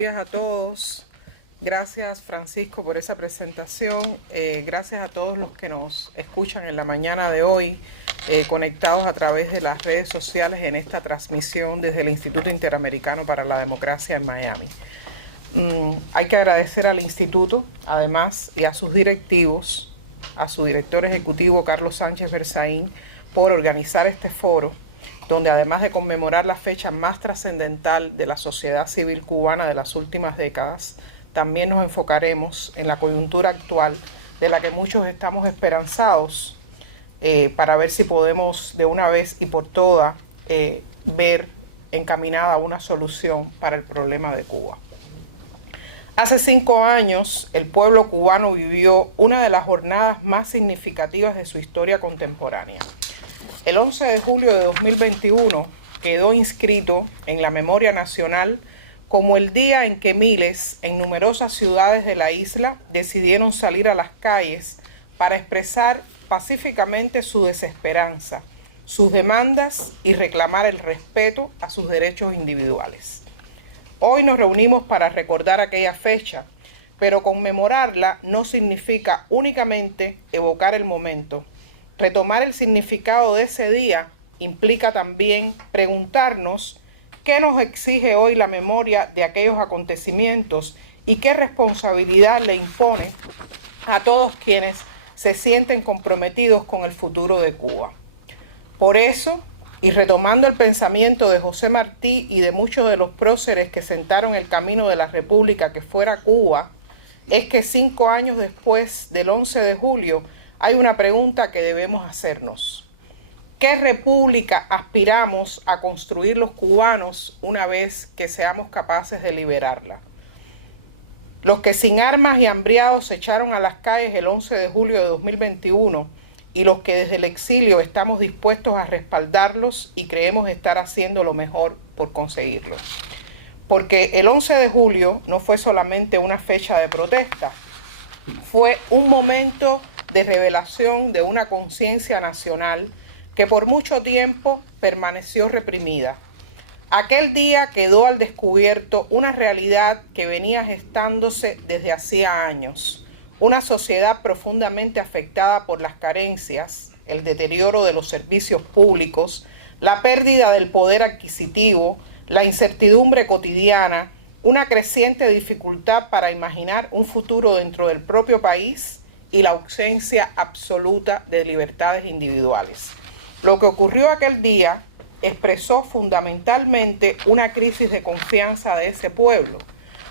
Días a todos. Gracias, Francisco, por esa presentación. Gracias a todos los que nos escuchan en la mañana de hoy, conectados a través de las redes sociales en esta transmisión desde el Instituto Interamericano para la Democracia en Miami. Hay que agradecer al instituto, además, y a sus directivos, a su director ejecutivo, Carlos Sánchez Berzaín, por organizar este foro, donde además de conmemorar la fecha más trascendental de la sociedad civil cubana de las últimas décadas, también nos enfocaremos en la coyuntura actual de la que muchos estamos esperanzados para ver si podemos de una vez y por todas ver encaminada una solución para el problema de Cuba. Hace 5 años, el pueblo cubano vivió una de las jornadas más significativas de su historia contemporánea. El 11 de julio de 2021 quedó inscrito en la memoria nacional como el día en que miles en numerosas ciudades de la isla decidieron salir a las calles para expresar pacíficamente su desesperanza, sus demandas y reclamar el respeto a sus derechos individuales. Hoy nos reunimos para recordar aquella fecha, pero conmemorarla no significa únicamente evocar el momento. Retomar el significado de ese día implica también preguntarnos qué nos exige hoy la memoria de aquellos acontecimientos y qué responsabilidad le impone a todos quienes se sienten comprometidos con el futuro de Cuba. Por eso, y retomando el pensamiento de José Martí y de muchos de los próceres que sentaron el camino de la República que fuera Cuba, es que 5 años después del 11 de julio, hay una pregunta que debemos hacernos. ¿Qué república aspiramos a construir los cubanos una vez que seamos capaces de liberarla? Los que sin armas y hambriados se echaron a las calles el 11 de julio de 2021 y los que desde el exilio estamos dispuestos a respaldarlos y creemos estar haciendo lo mejor por conseguirlo. Porque el 11 de julio no fue solamente una fecha de protesta, fue un momento de revelación de una conciencia nacional que por mucho tiempo permaneció reprimida. Aquel día quedó al descubierto una realidad que venía gestándose desde hacía años, una sociedad profundamente afectada por las carencias, el deterioro de los servicios públicos, la pérdida del poder adquisitivo, la incertidumbre cotidiana, una creciente dificultad para imaginar un futuro dentro del propio país y la ausencia absoluta de libertades individuales. Lo que ocurrió aquel día expresó fundamentalmente una crisis de confianza de ese pueblo.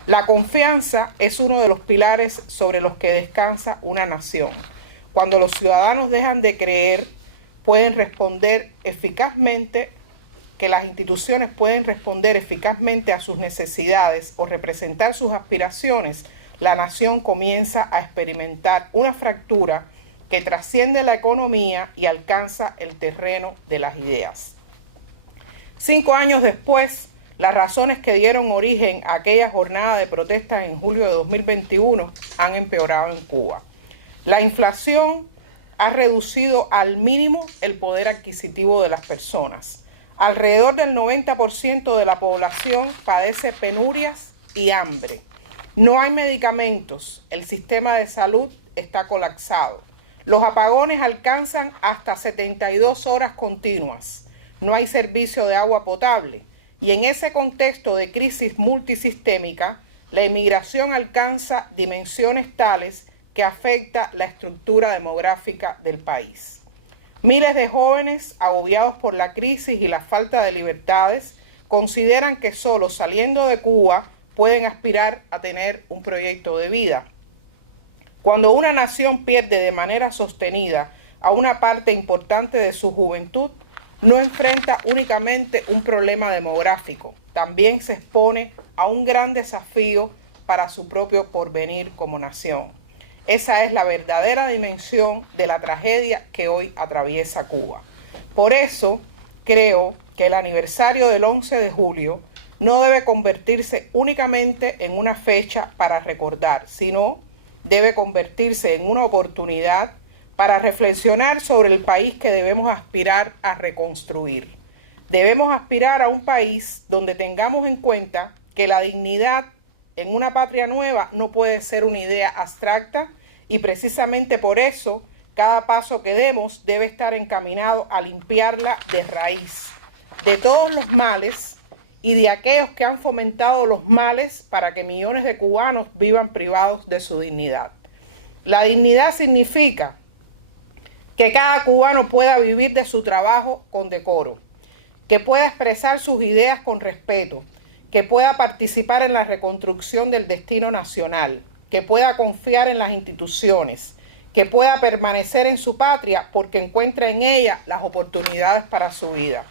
La confianza es uno de los pilares sobre los que descansa una nación. Cuando los ciudadanos dejan de creer, pueden responder eficazmente, que las instituciones pueden responder eficazmente a sus necesidades o representar sus aspiraciones, la nación comienza a experimentar una fractura que trasciende la economía y alcanza el terreno de las ideas. 5 años después, las razones que dieron origen a aquella jornada de protestas en julio de 2021 han empeorado en Cuba. La inflación ha reducido al mínimo el poder adquisitivo de las personas. Alrededor del 90% de la población padece penurias y hambre. No hay medicamentos, el sistema de salud está colapsado. Los apagones alcanzan hasta 72 horas continuas. No hay servicio de agua potable. Y en ese contexto de crisis multisistémica, la inmigración alcanza dimensiones tales que afecta la estructura demográfica del país. Miles de jóvenes, agobiados por la crisis y la falta de libertades, consideran que solo saliendo de Cuba pueden aspirar a tener un proyecto de vida. Cuando una nación pierde de manera sostenida a una parte importante de su juventud, no enfrenta únicamente un problema demográfico, también se expone a un gran desafío para su propio porvenir como nación. Esa es la verdadera dimensión de la tragedia que hoy atraviesa Cuba. Por eso creo que el aniversario del 11 de julio no debe convertirse únicamente en una fecha para recordar, sino debe convertirse en una oportunidad para reflexionar sobre el país que debemos aspirar a reconstruir. Debemos aspirar a un país donde tengamos en cuenta que la dignidad en una patria nueva no puede ser una idea abstracta y precisamente por eso cada paso que demos debe estar encaminado a limpiarla de raíz, de todos los males y de aquellos que han fomentado los males para que millones de cubanos vivan privados de su dignidad. La dignidad significa que cada cubano pueda vivir de su trabajo con decoro, que pueda expresar sus ideas con respeto, que pueda participar en la reconstrucción del destino nacional, que pueda confiar en las instituciones, que pueda permanecer en su patria porque encuentra en ella las oportunidades para su vida.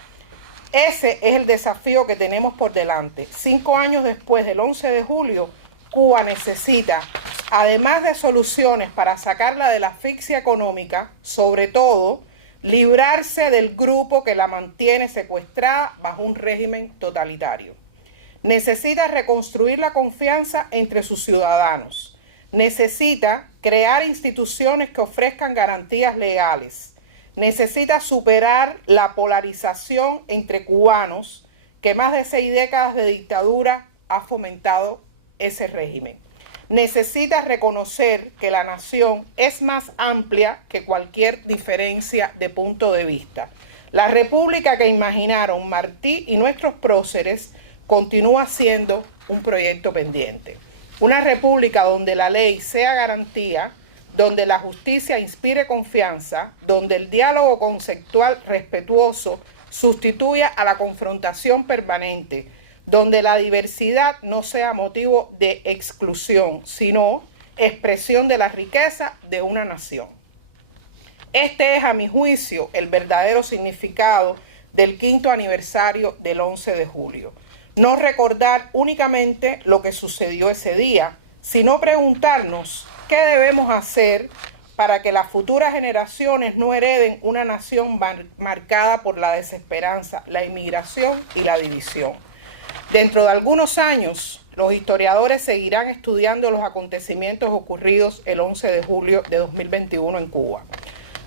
Ese es el desafío que tenemos por delante. 5 años después del 11 de julio, Cuba necesita, además de soluciones para sacarla de la asfixia económica, sobre todo, librarse del grupo que la mantiene secuestrada bajo un régimen totalitario. Necesita reconstruir la confianza entre sus ciudadanos. Necesita crear instituciones que ofrezcan garantías legales. Necesita superar la polarización entre cubanos que más de 6 décadas de dictadura ha fomentado ese régimen. Necesita reconocer que la nación es más amplia que cualquier diferencia de punto de vista. La república que imaginaron Martí y nuestros próceres continúa siendo un proyecto pendiente. Una república donde la ley sea garantía, donde la justicia inspire confianza, donde el diálogo conceptual respetuoso sustituya a la confrontación permanente, donde la diversidad no sea motivo de exclusión, sino expresión de la riqueza de una nación. Este es, a mi juicio, el verdadero significado del 5º aniversario del 11 de julio. No recordar únicamente lo que sucedió ese día, sino preguntarnos qué debemos hacer para que las futuras generaciones no hereden una nación marcada por la desesperanza, la inmigración y la división. Dentro de algunos años, los historiadores seguirán estudiando los acontecimientos ocurridos el 11 de julio de 2021 en Cuba.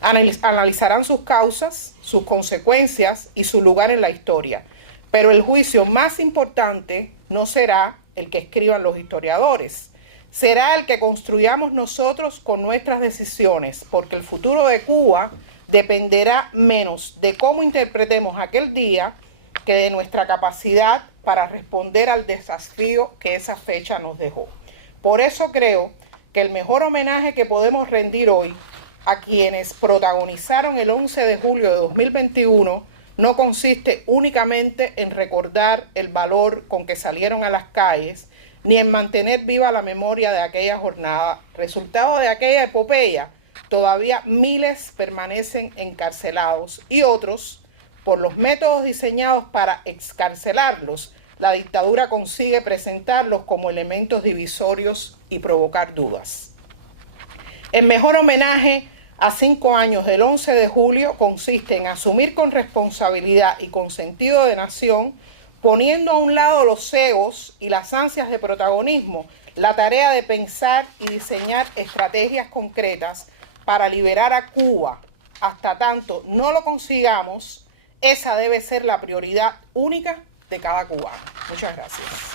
Analizarán sus causas, sus consecuencias y su lugar en la historia. Pero el juicio más importante no será el que escriban los historiadores, será el que construyamos nosotros con nuestras decisiones, porque el futuro de Cuba dependerá menos de cómo interpretemos aquel día que de nuestra capacidad para responder al desafío que esa fecha nos dejó. Por eso creo que el mejor homenaje que podemos rendir hoy a quienes protagonizaron el 11 de julio de 2021 no consiste únicamente en recordar el valor con que salieron a las calles, ni en mantener viva la memoria de aquella jornada. Resultado de aquella epopeya, todavía miles permanecen encarcelados y otros, por los métodos diseñados para excarcelarlos, la dictadura consigue presentarlos como elementos divisorios y provocar dudas. El mejor homenaje a 5 años del 11 de julio consiste en asumir con responsabilidad y con sentido de nación, poniendo a un lado los egos y las ansias de protagonismo, la tarea de pensar y diseñar estrategias concretas para liberar a Cuba. Hasta tanto no lo consigamos, esa debe ser la prioridad única de cada cubano. Muchas gracias.